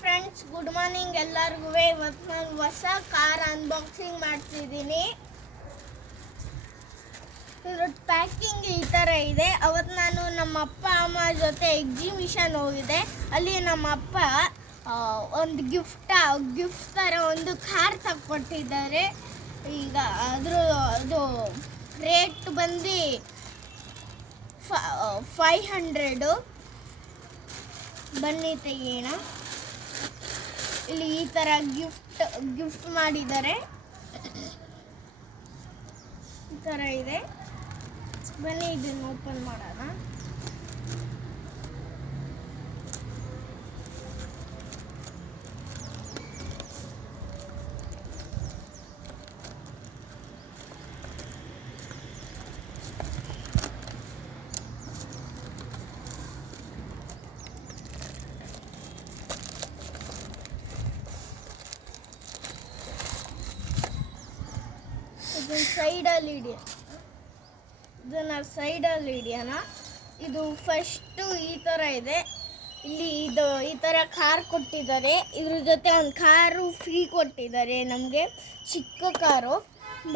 Friends, good morning ಎಲ್ಲರಿಗೂ. ಇವತ್ತು ನಾನು ಹೊಸ ಕಾರ್ ಅನ್ಬಾಕ್ಸಿಂಗ್ ಮಾಡ್ತಿದ್ದೀನಿ. ಇದ್ರ ಪ್ಯಾಕಿಂಗ್ ಈ ಥರ ಇದೆ. ಅವತ್ತು ನಾನು ನಮ್ಮ ಅಪ್ಪ ಅಮ್ಮ ಜೊತೆ ಎಕ್ಸಿಬಿಷನ್ ಹೋಗಿದ್ದೆ. ಅಲ್ಲಿ ನಮ್ಮ ಅಪ್ಪ ಒಂದು ಗಿಫ್ಟ್ ಥರ ಒಂದು ಕಾರ್ ತಗೊಟ್ಟಿದ್ದಾರೆ. ಈಗ ಅದು ರೇಟ್ ಬಂದು 500. ಬನ್ನಿ ತೆಗೆಯೋಣ. ಇಲ್ಲಿ ಈ ಥರ ಗಿಫ್ಟ್ ಮಾಡಿದ್ದಾರೆ. ಈ ಥರ ಇದೆ. ಬನ್ನಿ ಇದನ್ನು ಓಪನ್ ಮಾಡೋಣ. ಇದನ್ನ ಸೈಡಲ್ಲಿ ಹಿಡಿಯೋಣ. ಇದು ಫಸ್ಟು ಈ ಥರ ಇದೆ. ಇಲ್ಲಿ ಈ ಥರ ಕಾರ್ ಕೊಟ್ಟಿದ್ದಾರೆ. ಇದ್ರ ಜೊತೆ ಒಂದು ಕಾರು ಫ್ರೀ ಕೊಟ್ಟಿದ್ದಾರೆ ನಮಗೆ, ಚಿಕ್ಕ ಕಾರು.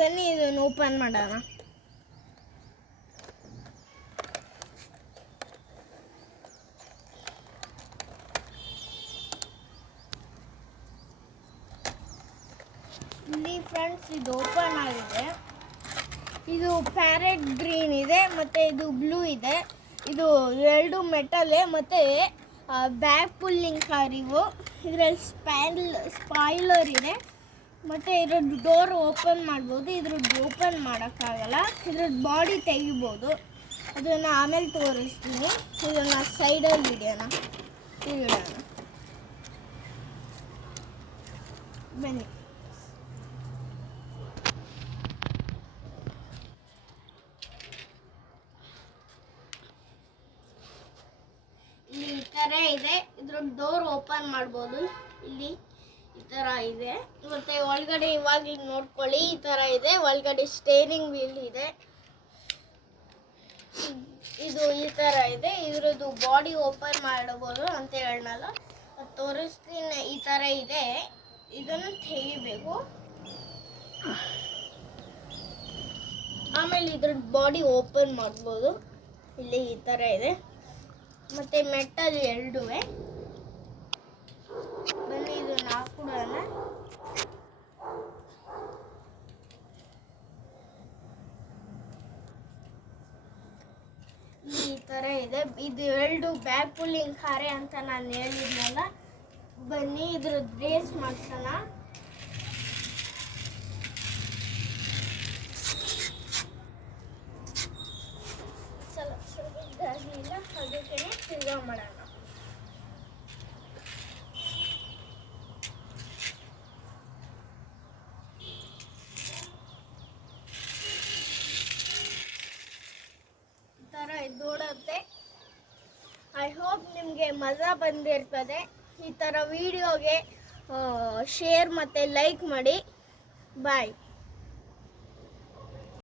ಬನ್ನಿ ಇದನ್ನು ಓಪನ್ ಮಾಡೋಣ. ಇಲ್ಲಿ ಫ್ರೆಂಡ್ಸ್ ಇದು ಓಪನ್ ಆಗಿದೆ. ಇದು ಪ್ಯಾರೆಟ್ ಗ್ರೀನ್ ಇದೆ ಮತ್ತು ಇದು ಬ್ಲೂ ಇದೆ. ಇದು ಎರಡು ಮೆಟಲ್ ಮತ್ತು ಬ್ಯಾಕ್ ಪುಲ್ಲಿಂಗ್ ಕಾರ್ ಇವು. ಇದರಲ್ಲಿ ಸ್ಪಾಯ್ಲರ್ ಇದೆ ಮತ್ತು ಇದ್ರದ್ದು ಡೋರ್ ಓಪನ್ ಮಾಡ್ಬೋದು. ಇದ್ರದ್ದು ಓಪನ್ ಮಾಡೋಕ್ಕಾಗಲ್ಲ. ಇದ್ರದ್ದು ಬಾಡಿ ತೆಗಿಬೋದು. ಅದನ್ನು ಆಮೇಲೆ ತೋರಿಸ್ತೀನಿ. ಇದನ್ನು ಸೈಡಲ್ಲಿ ಇಡೋಣ. ಬನ್ನಿ. ಇಲ್ಲಿ ಈ ಥರ ಇದೆ. ಇದ್ರ ಡೋರ್ ಓಪನ್ ಮಾಡ್ಬೋದು. ಇಲ್ಲಿ ಈ ಥರ ಇದೆ. ಮತ್ತೆ ಒಳಗಡೆ ಇವಾಗ ನೋಡ್ಕೊಳ್ಳಿ, ಈ ಥರ ಇದೆ. ಒಳಗಡೆ ಸ್ಟೇರಿಂಗ್ ವೀಲ್ ಇದೆ. ಇದು ಈ ಥರ ಇದೆ. ಇದ್ರದ್ದು ಬಾಡಿ ಓಪನ್ ಮಾಡಬಹುದು ಅಂತ ಹೇಳಲ್ಲ, ತೋರಿಸ್ತೀನಿ. ಈ ಥರ ಇದೆ. ಇದನ್ನು ತೆಗಿಬೇಕು. ಆಮೇಲೆ ಇದ್ರದ್ದು ಬಾಡಿ ಓಪನ್ ಮಾಡ್ಬೋದು. ಇಲ್ಲಿ ಈ ಥರ ಇದೆ. ಮತ್ತು ಮೆಟಲ್ ಎರಡುವೆ. ಬನ್ನಿ ಇದನ್ನು ಹಾಕ್ಬಿಡೋಣ. ಈ ಥರ ಇದೆ. ಇದು ಎರಡು ಬ್ಯಾಕ್ ಪುಲ್ಲಿಂಗ್ ಕಾರೆ ಅಂತ ನಾನು ಹೇಳಿದ್ನಲ್ಲ. ಬನ್ನಿ ಇದ್ರದ್ದು ರೇಸ್ ಮಾಡ್ಸೋಣ. ಇದಾಗಲಿಲ್ಲ, ಅದಕ್ಕೆ ತಿರ್ಗಾ ಮಾಡೋಣ. ಈ ಥರ ಇದು ಓಡುತ್ತೆ. ಐ ಹೋಪ್ ನಿಮಗೆ ಮಜಾ ಬಂದಿರ್ತದೆ. ಈ ಥರ ವಿಡಿಯೋಗೆ ಶೇರ್ ಮತ್ತು ಲೈಕ್ ಮಾಡಿ. ಬಾಯ್.